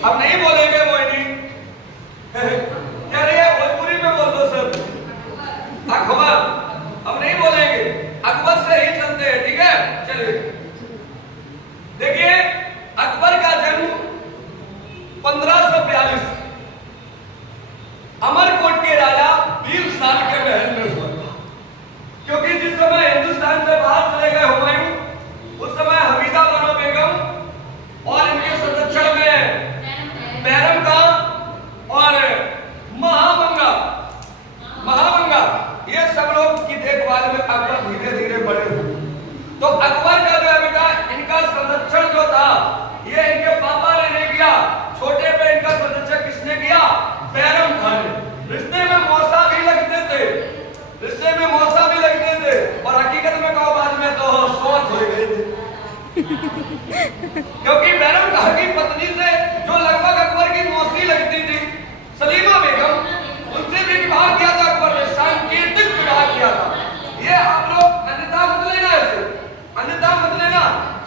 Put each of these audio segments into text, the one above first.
अब नहीं बोलेंगे मोहिनी। कह रही है भोजपुरी में बोल दो सर। अकबर अब नहीं बोलेंगे, अकबर से ही चलते हैं, ठीक है। चलिए देखिए, अकबर का जन्म 1542 अमरकोट के राजा वीर शाह के महल में हुआ था। क्योंकि जिस समय हिंदुस्तान से बाहर चले गए हुमायूं, उस समय हमीदा बानो बेगम और इनके संरक्षण में बैरम का और महामंगा ये सब लोग की देखभाल में अकबर धीरे धीरे बड़े हुए। तो अकबर का जो है बेटा, इनका संरक्षण जो था ये इनके पापा ने नहीं किया। छोटे पे इनका संरक्षण किसने किया? बैरम खान ने। रिश्ते में मौसा भी लगते थे, और हकीकत में कहो बाद में तो सोच हो गए थे। क्योंकि बैरम खान की पत्नी से जो लगभग अकबर की मौसी लगती थी, सलीमा बेगम, उनसे भी विवाह किया था अकबर ने, सांकेतिक विवाह किया था। ये आप लोग अन्यथा मत लेना, ऐसे अन्यथा मत लेना।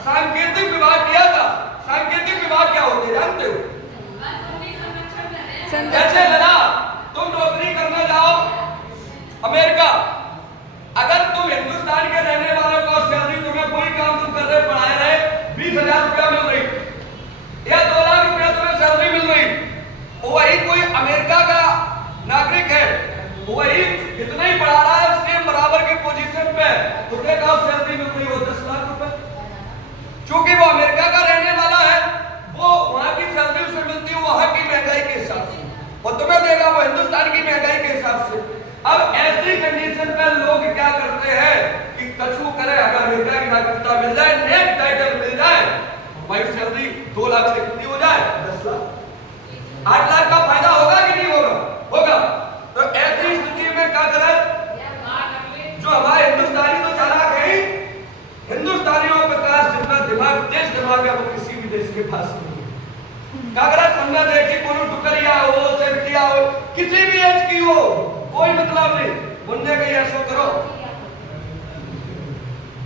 सांकेतिक विवाह किया था। सांकेतिक विवाह क्या होते हैं जानते हो? जैसे लड़ा तुम नौकरी करने जाओ अमेरिका, अगर तुम हिंदुस्तान के रहने वालों को सैलरी, तुम्हें कोई काम तुम कर रहे पढ़ाए रहे, 20,000 रुपया मिल रही या 2 लाख रुपया तुम्हें सैलरी मिल रही, वही कोई अमेरिका का नागरिक है, वही इतना ही पढ़ा रहा है, सेम बराबर की पोजीशन पे, तुम्हें कहा सैलरी मिल रही हो 10 लाख रुपए। चूंकि वो अमेरिका का रहने वाला है, वो वहां की सैलरी उसे मिलती है वहां की महंगाई के हिसाब से, और तुम्हें देगा वो हिंदुस्तान की महंगाई के हिसाब से। अब ऐसी कंडीशन में लोग क्या करते हैं कि कछु करे, अगर अमेरिका की नागरिकता मिल जाए, नेट टाइटल मिल जाए, भाई सैलरी 2 लाख से कितनी हो जाए? 10 लाख, 8 लाख का फायदा होगा कि नहीं होगा? होगा। तो ऐसी स्थिति में क्या करें? जो हमारे हिंदुस्तानी तो चालाक है, हिंदुस्तानियों के पास जितना दिमाग, तेज दिमाग है, वो किसी भी देश के पास नहीं है। क्या करें? तुमने देखी कोनो टुकरिया हो, सेवटिया हो, किसी भी एज की हो, कोई मतलब नहीं, उनने कही ऐसा करो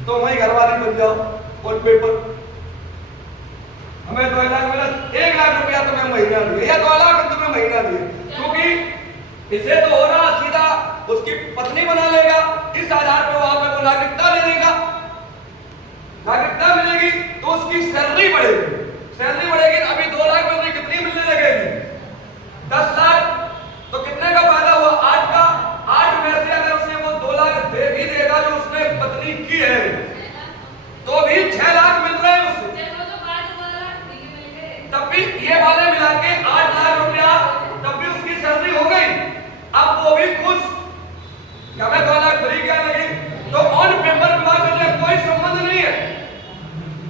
तो वही घरवाली बन जाओ और पेपर, हमें 2 लाख मिला, 1 लाख रुपया तुम्हें महीना दिए या 2 लाख तुम्हें महीना दिए। क्योंकि इसे तो हो रहा सीधा उसकी पत्नी बना लेगा, इस आधार पर वहां पे वो नागरिकता ले लेगा, नागरिकता मिलेगी तो उसकी सैलरी बढ़ेगी, सैलरी बढ़ेगी। अभी 2 लाख में कितनी मिलने लगेगी? 10 लाख। तो कितने का फायदा हुआ? 8 का। 8 में से अगर उसे वो 2 लाख दे भी देगा जो उसने पत्नी की है, तो भी 6 लाख मिल रहे हैं उसे। तब भी ये वाले मिला के 8 लाख रुपया, तब भी उसकी सैलरी हो गई। अब वो भी खुश, हमें 2 लाख भरी क्या लगी? तो ऑन पेपर विवाह करने कोई संबंध नहीं है,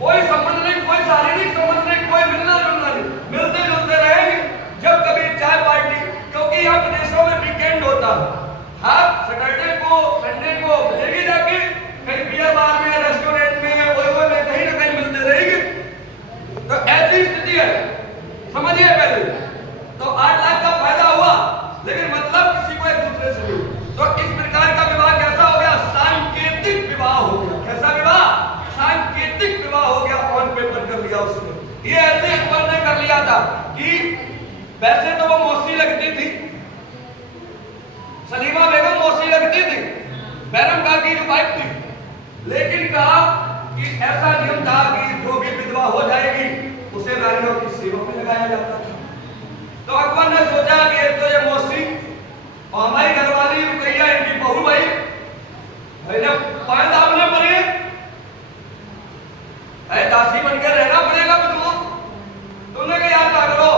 कोई संबंध नहीं, कोई शारीरिक संबंध नहीं, कोई मिलना जुलना नहीं, मिलते जुलते रहेंगे। जब कभी चाय पार्टी, क्योंकि यहाँ विदेशों में वीकेंड होता है, हाँ सैटरडे को संडे को मिलेगी जाके कहीं बियर बार में, रेस्टोरेंट में, कोई में कहीं ना कहीं मिलते रहेंगे। तो ऐसी स्थिति है, समझिए पहले। तो 8 लाख का फायदा हुआ, लेकिन मतलब किसी को एक दूसरे से नहीं। तो इस प्रकार का विवाह कैसा हो गया? सांकेतिक विवाह हो गया। कैसा विवाह? सांकेतिक विवाह हो गया, ऑन पेपर कर लिया उसने। ये ऐसे अकबर ने कर लिया था कि वैसे तो वो मौसी लगती थी, सलीमा बेगम मौसी लगती थी, बैरम खान की जो वाइफ थी, लेकिन कहा कि ऐसा नियम था कि जो भी विधवा हो जाएगी उसे रानियों की सेवा में लगाया जाता था। तो अकबर ने सोचा कि एक तो ये मौसी और हमारी घरवाली रुकैया, इनकी बहू भाई पाए दामने पड़े, दासी बनकर रहना पड़ेगा विधवा। तुमने कहा याद क्या करो,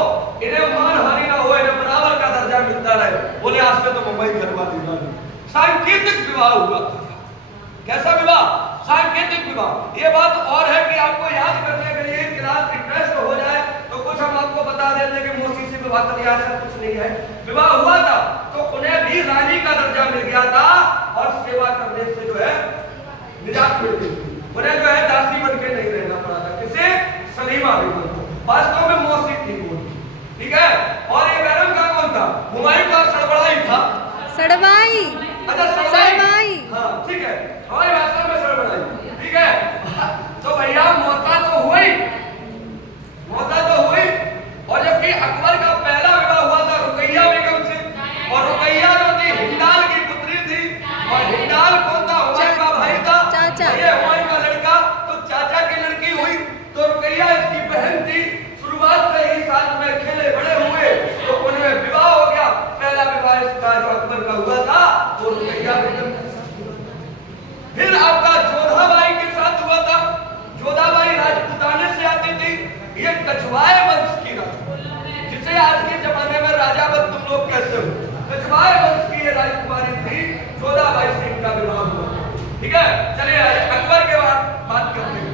इन्हें मान हानि ना हो, इन्हें बराबर का दर्जा मिलता रहे। बोले आज से तो मुंबई घरवाली वाली। सांकेतिक विवाह हुआ। कैसा विवाह? सांकेतिक विवाह। ये बात और है कि आपको याद करने के लिए क्लास इंटरेस्ट हो जाए तो कुछ हम आपको बता देते कि मौसी से विवाह कर लिया, ऐसा कुछ नहीं है। विवाह हुआ था तो उन्हें भी रानी का दर्जा मिल गया था और सेवा करने से जो है निजात मिल गई। उन्हें जो है दासी बनके नहीं रहना पड़ा था। किसे? सलीमा बेगम को। वास्तव में मौसी ठीक होती, ठीक है। और ये बैरम का कौन था? हुमायूं का सड़बड़ाई था। सड़वाई। अच्छा सड़वाई, हाँ ठीक है, हमारी भाषा में सड़बड़ाई, ठीक है। तो भैया मौसा तो हुई, और जबकि कछवाए वंश की रानी, जिसे आज के जमाने में राजावत तुम लोग कहते हो, कछवाए वंश की ये राजकुमारी थी। जोधाबाई से इनका विवाह हुआ। ठीक है, चलिए आइए अकबर के बाद बात करते हैं।